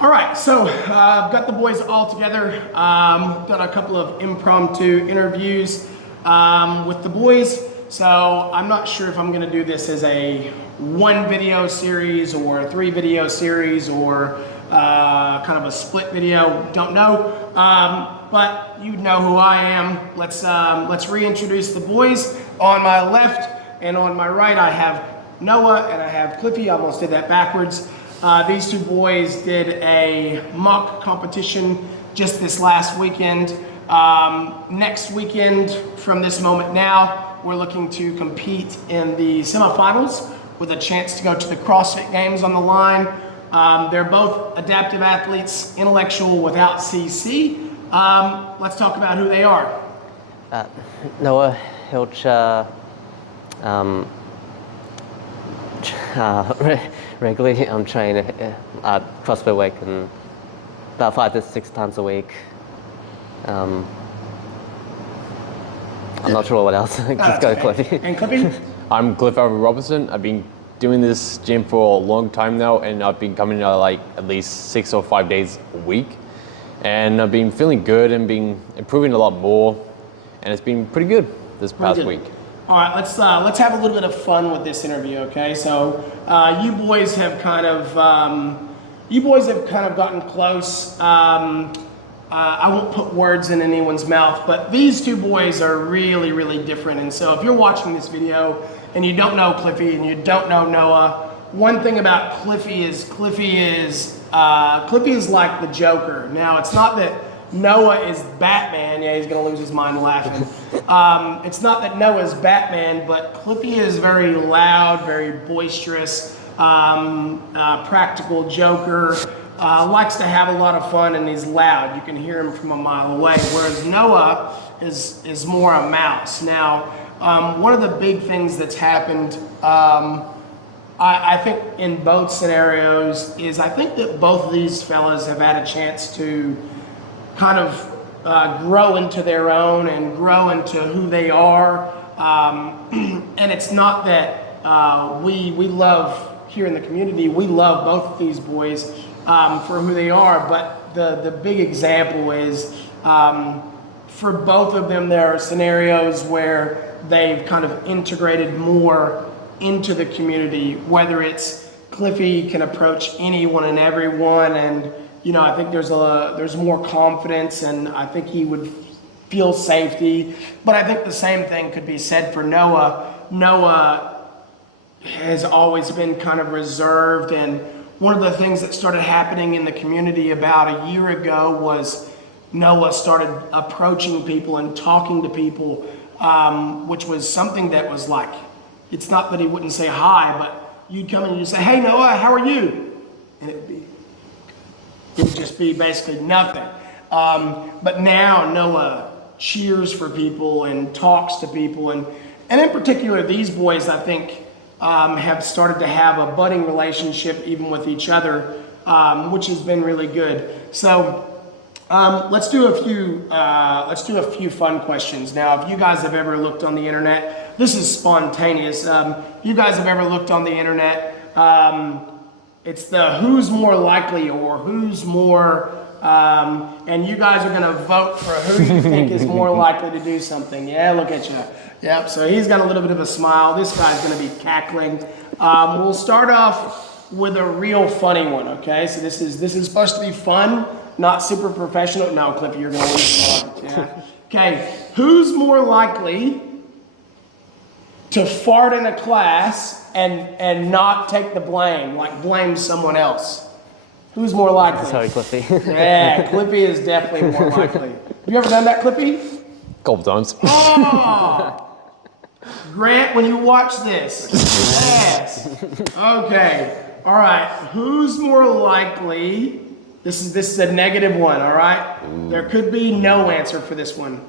All right, so I've got the boys all together. Done a couple of impromptu interviews with the boys. So I'm not sure if I'm going to do this as a 1 video series or a 3 video series or kind of a split video. Don't know, but you know who I am. Let's reintroduce the boys. On my left and on my right, I have Noah and I have Cliffy. I almost did that backwards. These two boys did a mock competition just this last weekend. Next weekend, from this moment now, we're looking to compete in the semifinals with a chance to go to the CrossFit Games on the line. They're both adaptive athletes, intellectual without CC. Let's talk about who they are. Noah Hilch, regularly I'm trained at CrossFit Week and about 5 to 6 times a week. I'm not sure what else. Just go Cliffy. And Cliffy? I'm Cliffy Robertson. I've been doing this gym for a long time now, and I've been coming like at least 6 or 5 days a week. And I've been feeling good and been improving a lot more, and it's been pretty good this past week. All right, let's have a little bit of fun with this interview, okay? So you boys have kind of gotten close. I won't put words in anyone's mouth, but these two boys are really, really different. And so if you're watching this video and you don't know Cliffy and you don't know Noah, one thing about Cliffy is Cliffy is like the Joker. Now, it's not that Noah is Batman. Yeah, he's gonna lose his mind laughing. It's not that Noah's Batman, but Cliffy is very loud, very boisterous, practical joker, likes to have a lot of fun, and he's loud. You can hear him from a mile away, whereas Noah is more a mouse. Now, one of the big things that's happened, I think in both scenarios, is I think that both of these fellas have had a chance to kind of grow into their own and grow into who they are. And it's not that we love here in the community, we love both of these boys for who they are, but the big example is for both of them, there are scenarios where they've kind of integrated more into the community, whether it's Cliffy can approach anyone and everyone, and you know, I think there's more confidence, and I think he would feel safety. But I think the same thing could be said for Noah. Noah has always been kind of reserved, and one of the things that started happening in the community about a year ago was Noah started approaching people and talking to people, which was something that was like, it's not that he wouldn't say hi, but you'd come in and you'd say, "Hey Noah, how are you?" And it would just be basically nothing. But now Noah cheers for people and talks to people, and in particular, these boys, I think, have started to have a budding relationship even with each other, which has been really good. So let's do a few fun questions. Now, if you guys have ever looked on the internet, this is spontaneous. You guys have ever looked on the internet, it's the who's more likely or who's more, and you guys are gonna vote for who you think is more likely to do something. Yeah, look at you. Yep, so he's got a little bit of a smile. This guy's gonna be cackling. We'll start off with a real funny one, okay? So this is supposed to be fun, not super professional. No, Cliffy, you're gonna lose. Yeah. Okay, who's more likely to fart in a class and not take the blame, like blame someone else? Who's more likely? Sorry, Cliffy. Yeah, Cliffy is definitely more likely. You ever done that, Cliffy? Couple times. Oh! Grant, when you watch this. Yes. Okay. All right. Who's more likely? This is a negative one, all right? Ooh. There could be no answer for this one.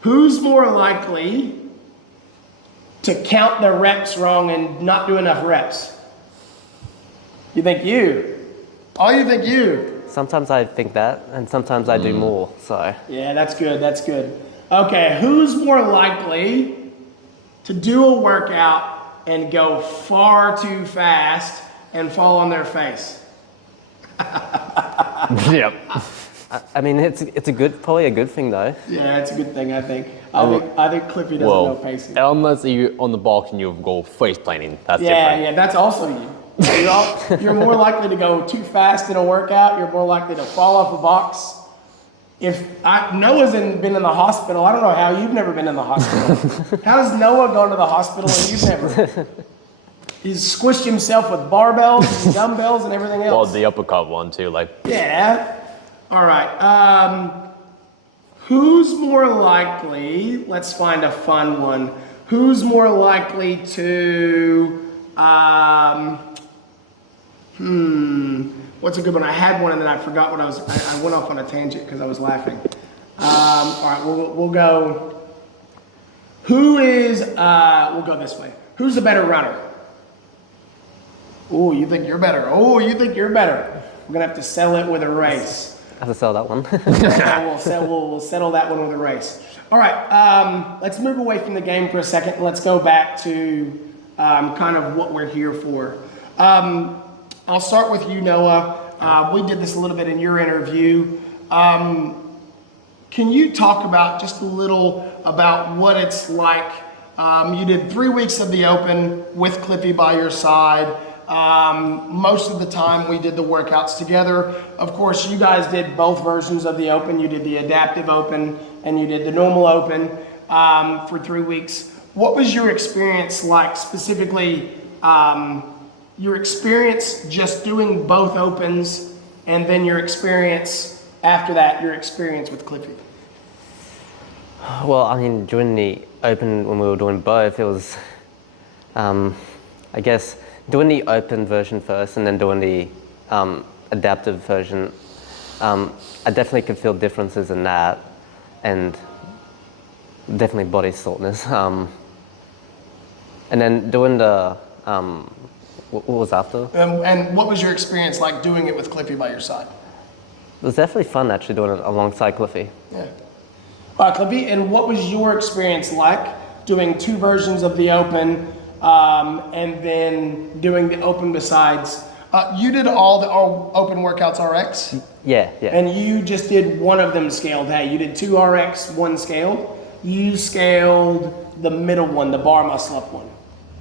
Who's more likely to count the reps wrong and not do enough reps? You think you? Oh, you think you? Sometimes I think that, and sometimes I do more, so. Yeah, that's good, that's good. Okay, who's more likely to do a workout and go far too fast and fall on their face? Yep. I mean, it's a good, probably a good thing though. Yeah, it's a good thing, I think. I think Cliffy doesn't know pacing. Unless you're on the box and you go face planning, that's Yeah, different. yeah, that's also you. You're more likely to go too fast in a workout. You're more likely to fall off a box. Noah's been in the hospital, I don't know how you've never been in the hospital. How does Noah go to the hospital and you've never? He's squished himself with barbells and dumbbells and everything else. Well, the uppercut one too, like. Yeah. All right. Who's more likely? Let's find a fun one. Who's more likely to? What's a good one? I had one and then I forgot what I went off on a tangent because I was laughing. All right. We'll go. Who is? We'll go this way. Who's the better runner? Oh, you think you're better? Oh, you think you're better? We're gonna have to settle it with a race. I have to sell that one. We'll settle that one with a race. All right, let's move away from the game for a second. And let's go back to kind of what we're here for. I'll start with you, Noah. We did this a little bit in your interview. Can you talk about just a little about what it's like? You did 3 weeks of the Open with Cliffy by your side. Most of the time we did the workouts together. Of course, you guys did both versions of the Open. You did the Adaptive Open and you did the Normal Open for 3 weeks. What was your experience like, specifically your experience just doing both Opens, and then your experience after that, your experience with Cliffy? Well, I mean, during the Open, when we were doing both, it was, I guess, doing the Open version first and then doing the adaptive version. I definitely could feel differences in that, and definitely body soreness. And then doing the, what was after? And what was your experience like doing it with Cliffy by your side? It was definitely fun actually doing it alongside Cliffy. Yeah. All right, Cliffy, and what was your experience like doing 2 versions of the Open and then doing the Open besides? You did all the Open workouts RX? Yeah, yeah. And you just did one of them scaled. Hey, you did 2 RX, 1 scaled. You scaled the middle one, the bar muscle up one.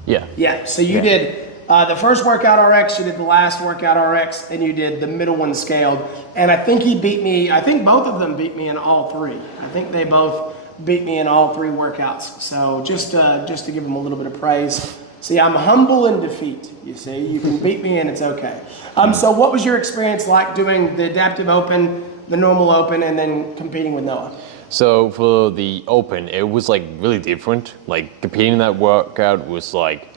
Yeah. Yeah, so you did the first workout RX, you did the last workout RX, and you did the middle one scaled. And I think he beat me, I think both of them beat me in all 3. I think they both beat me in all 3 workouts. So just to give him a little bit of praise. See, I'm humble in defeat, you see. You can beat me and it's okay. So what was your experience like doing the Adaptive Open, the Normal Open, and then competing with Noah? So for the Open, it was like really different. Like competing in that workout was like,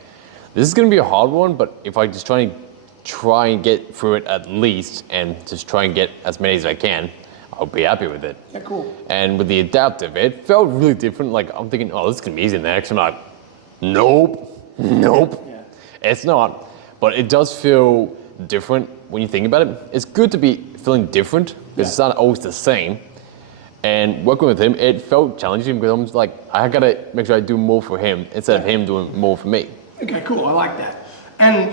this is gonna be a hard one, but if I just try and get through it at least, and just try and get as many as I can, I'll be happy with it. Yeah, cool. And with the Adaptive, it felt really different. Like I'm thinking, oh, this is gonna be easy next. I'm like, nope. Yeah. It's not, but it does feel different when you think about it. It's good to be feeling different because it's not always the same. And working with him, it felt challenging because I'm just like, I gotta make sure I do more for him instead of him doing more for me. Okay, cool. I like that. And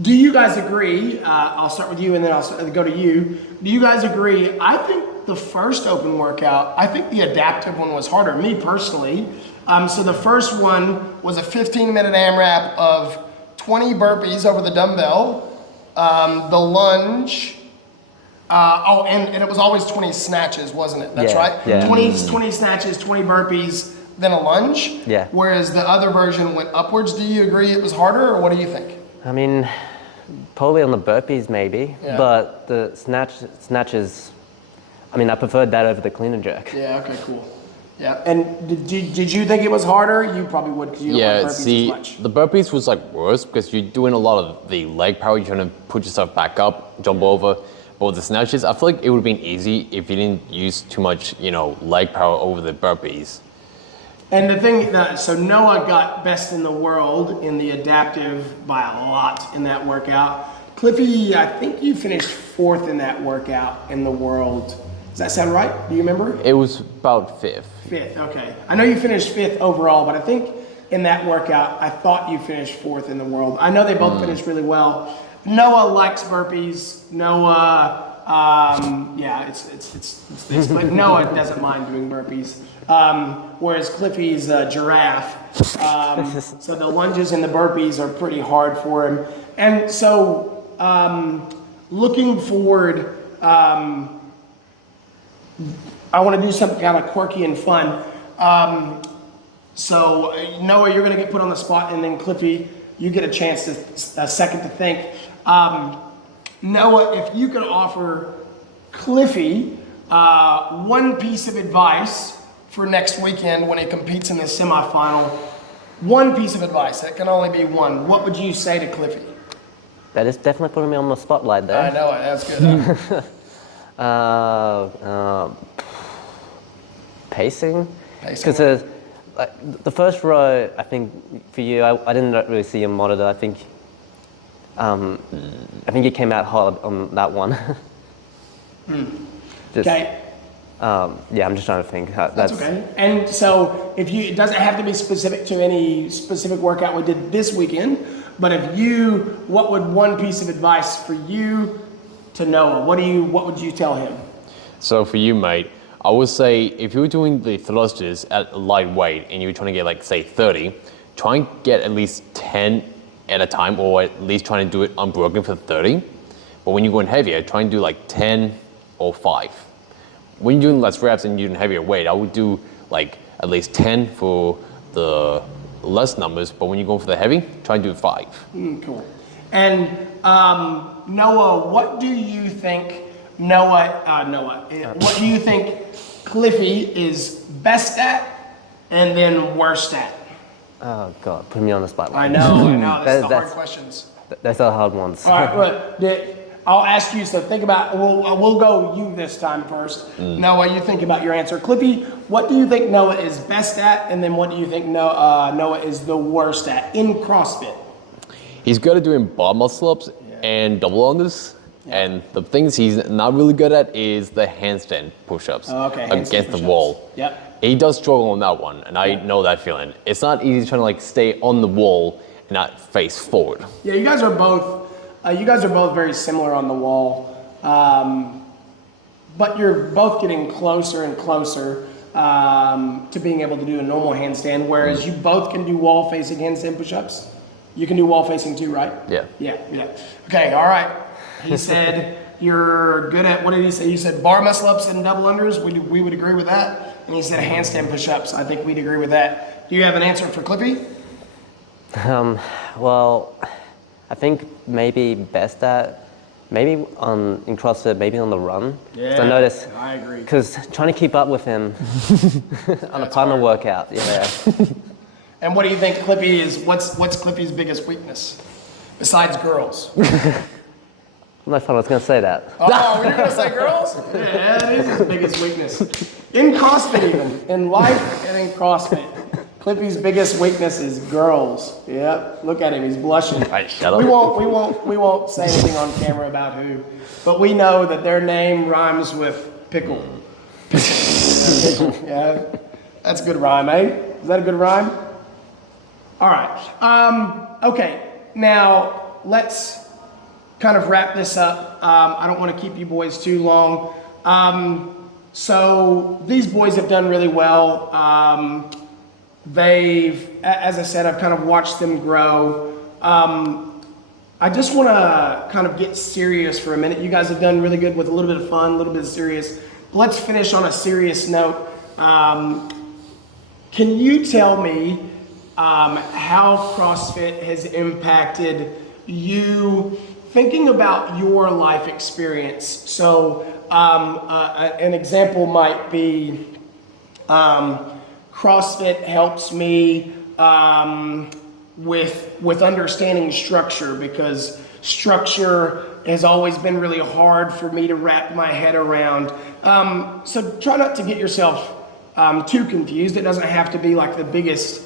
do you guys agree? I'll start with you and then I'll go to you. Do you guys agree? I think the first Open workout, I think the Adaptive one was harder, me personally. So the first one was a 15-minute AMRAP of 20 burpees over the dumbbell, the lunge, and it was always 20 snatches, wasn't it? That's right? Yeah. 20 snatches, 20 burpees, then a lunge. Yeah. Whereas the other version went upwards. Do you agree it was harder, or what do you think? I mean, probably on the burpees maybe, Yeah. but the snatches, I mean, I preferred that over the clean and jerk. Yeah, okay, cool. Yeah, and did you think it was harder? You probably would, because you don't like burpees as much. The burpees was like worse because you're doing a lot of the leg power. You're trying to put yourself back up, jump over. But with the snatches, I feel like it would have been easy if you didn't use too much, leg power over the burpees. And the thing, so Noah got best in the world in the Adaptive by a lot in that workout. Cliffy, I think you finished 4th in that workout in the world. Does that sound right? Do you remember? It was about 5th. 5th, okay. I know you finished 5th overall, but I think in that workout, I thought you finished 4th in the world. I know they both finished really well. Noah likes burpees. Noah, yeah, it's but Noah doesn't mind doing burpees. Whereas Cliffy's a giraffe. So the lunges and the burpees are pretty hard for him. And so, looking forward, I want to do something kind of quirky and fun. So Noah, you're going to get put on the spot, and then Cliffy, you get a chance a second to think. Noah, if you could offer Cliffy one piece of advice for next weekend when he competes in the semifinal, one piece of advice, that can only be one, what would you say to Cliffy? That is definitely putting me on the spotlight there. I know it, that's good. Pacing? Pacing. Because like, the first row, I think for you, I didn't really see your monitor. I think you came out hard on that one. Okay. Yeah, I'm just trying to think. That's okay. And so it doesn't have to be specific to any specific workout we did this weekend, but what would one piece of advice for you to Noah? What would you tell him? So for you, mate, I would say if you were doing the thrusters at lightweight and you were trying to get like say 30, try and get at least 10 at a time, or at least try and do it unbroken for 30. But when you're going heavier, try and do like 10 or 5. When you're doing less reps and you're doing heavier weight, I would do like at least 10 for the less numbers, but when you go for the heavy, try and do 5. Cool. And Noah, what do you think what do you think Cliffy is best at and then worst at? Oh God, put me on the spotlight. I know, that's the hard questions. That's the hard ones. All right, well, I'll ask you, so think about, we'll go you this time first. Noah, you think about your answer. Cliffy, what do you think Noah is best at, and then what do you think Noah is the worst at in CrossFit? He's good at doing bar muscle ups and double unders. Yeah. And the things he's not really good at is the handstand push-ups against the wall. Yep. He does struggle on that one, and I know that feeling. It's not easy trying to like stay on the wall and not face forward. Yeah, you guys are both very similar on the wall, but you're both getting closer and closer to being able to do a normal handstand, whereas you both can do wall-facing handstand push-ups. You can do wall-facing too, right? Yeah. Yeah. Okay, all right. He said you're good at, what did he say? You said bar muscle-ups and double unders. We would agree with that. And he said handstand push-ups. I think we'd agree with that. Do you have an answer for Cliffy? Well, I think maybe best at, maybe in CrossFit, maybe on the run. Yeah, I noticed, I agree. Because trying to keep up with him on a partner workout, yeah. And what do you think Cliffy is, what's Cliffy's biggest weakness besides girls? I thought I was going to say that. Oh, you're going to say girls? Yeah, that is his biggest weakness. In CrossFit even, in life and in CrossFit. Cliffy's biggest weakness is girls. Yep, look at him, he's blushing. Right, shut up. We won't say anything on camera about who, but we know that their name rhymes with pickle. Pickle, yeah. That's a good rhyme, eh? Is that a good rhyme? All right. Okay, now let's kind of wrap this up. I don't want to keep you boys too long. So these boys have done really well. As I said, I've kind of watched them grow. I just want to kind of get serious for a minute. You guys have done really good with a little bit of fun, a little bit of serious. Let's finish on a serious note. Can you tell me how CrossFit has impacted you thinking about your life experience? So an example might be CrossFit helps me with understanding structure, because structure has always been really hard for me to wrap my head around. So try not to get yourself too confused. It doesn't have to be like the biggest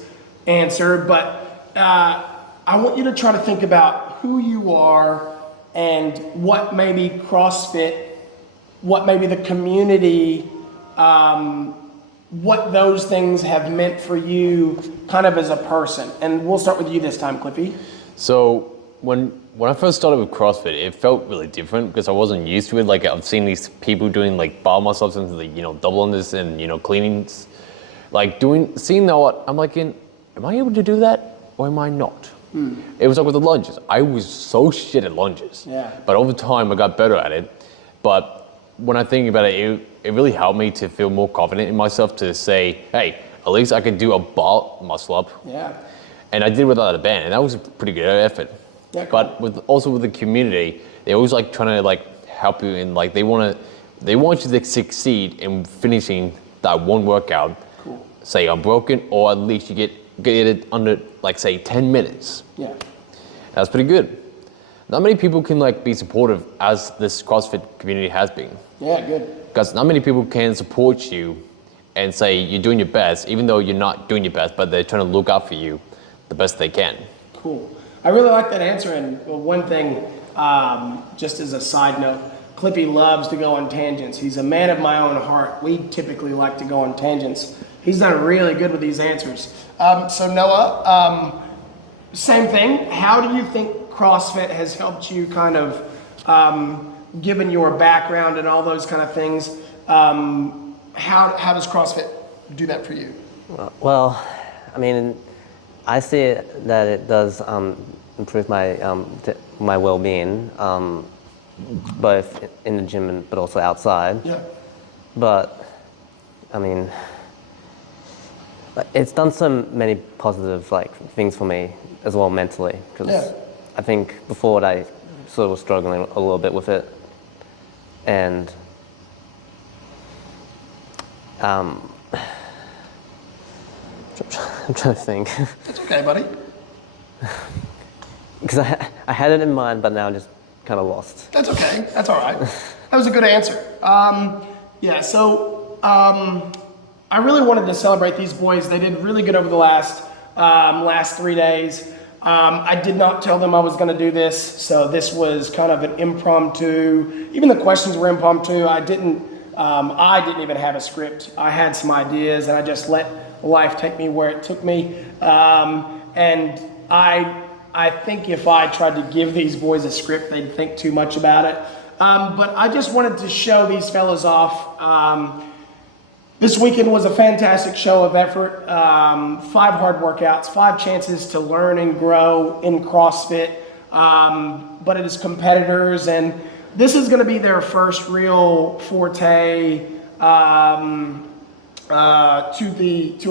answer, but I want you to try to think about who you are and what maybe CrossFit, what maybe the community, what those things have meant for you kind of as a person. And we'll start with you this time, Cliffy. So when I first started with CrossFit, it felt really different because I wasn't used to it. Like I've seen these people doing like bar muscle-ups and like, double unders and cleanings, like seeing that, I'm like, am I able to do that or am I not? It was like with the lunges. I was so shit at lunges. Yeah. But over time, I got better at it. But when I think about it, it really helped me to feel more confident in myself to say, hey, at least I could do a bar muscle up. Yeah. And I did without a band, and that was a pretty good effort. Yeah, cool. But also with the community, they always like trying to like help you in like they want you to succeed in finishing that one workout. Cool. Say unbroken, or at least you get it under like say 10 minutes. Yeah. That's pretty good. Not many people can like be supportive as this CrossFit community has been. Yeah, good. Because not many people can support you and say you're doing your best, even though you're not doing your best, but they're trying to look out for you the best they can. Cool. I really like that answer. And one thing, just as a side note, Cliffy loves to go on tangents. He's a man of my own heart. We typically like to go on tangents. He's done really good with these answers. So Noah, same thing. How do you think CrossFit has helped you kind of, given your background and all those kind of things, how does CrossFit do that for you? Well, I mean, I see that it does improve my my well-being, both in the gym but also outside. Yeah. But I mean, it's done so many positive things for me as well mentally. Because I think before I sort of was struggling a little bit with it, and I'm trying to think. That's okay, buddy. Because I had it in mind, but now I'm just kind of lost. That's okay. That's all right. That was a good answer. So I really wanted to celebrate these boys. They did really good over the last 3 days. I did not tell them I was going to do this, so this was kind of an impromptu. Even the questions were impromptu. I didn't even have a script. I had some ideas, and I just let life take me where it took me. And I think if I tried to give these boys a script, they'd think too much about it. But I just wanted to show these fellas off. This weekend was a fantastic show of effort. 5 hard workouts, 5 chances to learn and grow in CrossFit. But it is competitors, and this is going to be their first real forte to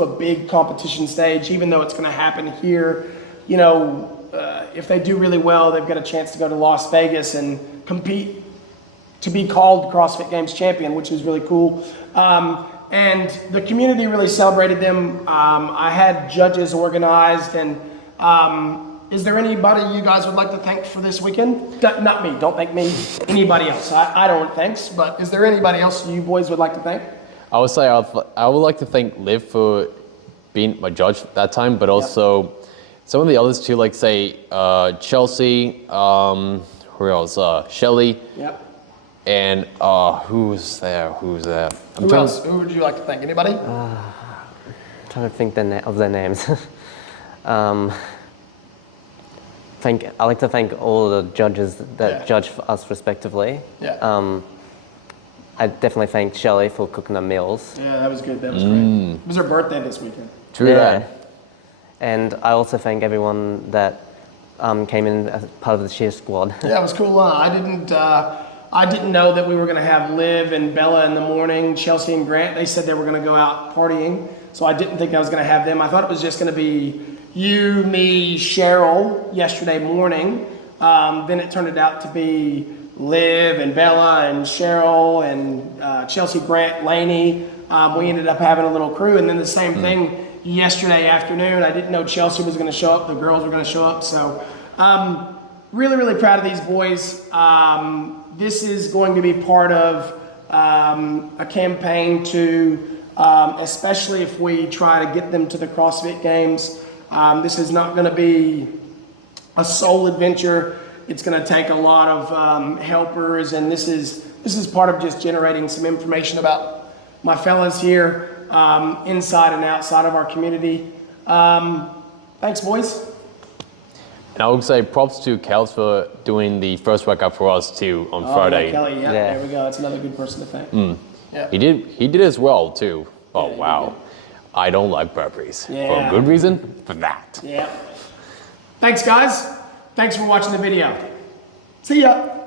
a big competition stage. Even though it's going to happen here, if they do really well, they've got a chance to go to Las Vegas and compete to be called CrossFit Games champion, which is really cool. And the community really celebrated them. I had judges organized, and is there anybody you guys would like to thank for this weekend? Not me, don't thank me, anybody else. I don't want thanks, but is there anybody else you boys would like to thank? I would say I would like to thank Liv for being my judge that time, but also some of the others too, like say Chelsea, who else? Shelly. Yep. And who's there? Who else? Who would you like to thank? Anybody? I'm trying to think of their names. I'd like to thank all the judges that judge us respectively. Yeah. I definitely thank Shelley for cooking the meals. Yeah, that was good. That was great. It was her birthday this weekend. True that. And I also thank everyone that came in as part of the cheer squad. Yeah, it was cool. I didn't know that we were going to have Liv and Bella in the morning, Chelsea and Grant. They said they were going to go out partying, so I didn't think I was going to have them. I thought it was just going to be you, me, Cheryl yesterday morning. Then it turned out to be Liv and Bella and Cheryl and Chelsea, Grant, Laney. We ended up having a little crew, and then the same thing yesterday afternoon. I didn't know Chelsea was going to show up. The girls were going to show up. So really, really proud of these boys. This is going to be part of a campaign to, especially if we try to get them to the CrossFit Games. This is not going to be a sole adventure. It's going to take a lot of helpers, and this is part of just generating some information about my fellas here, inside and outside of our community. Thanks, boys. And I would say props to Kels for doing the first workout for us too on Oh, Friday. yeah, Kelly, yeah, Yeah. there we go. That's another good person to thank. Yeah. He did as well too. Oh Yeah, he wow. I don't like burpees. For Yeah. a good reason, for that. Yeah. Thanks, guys. Thanks for watching the video. See ya.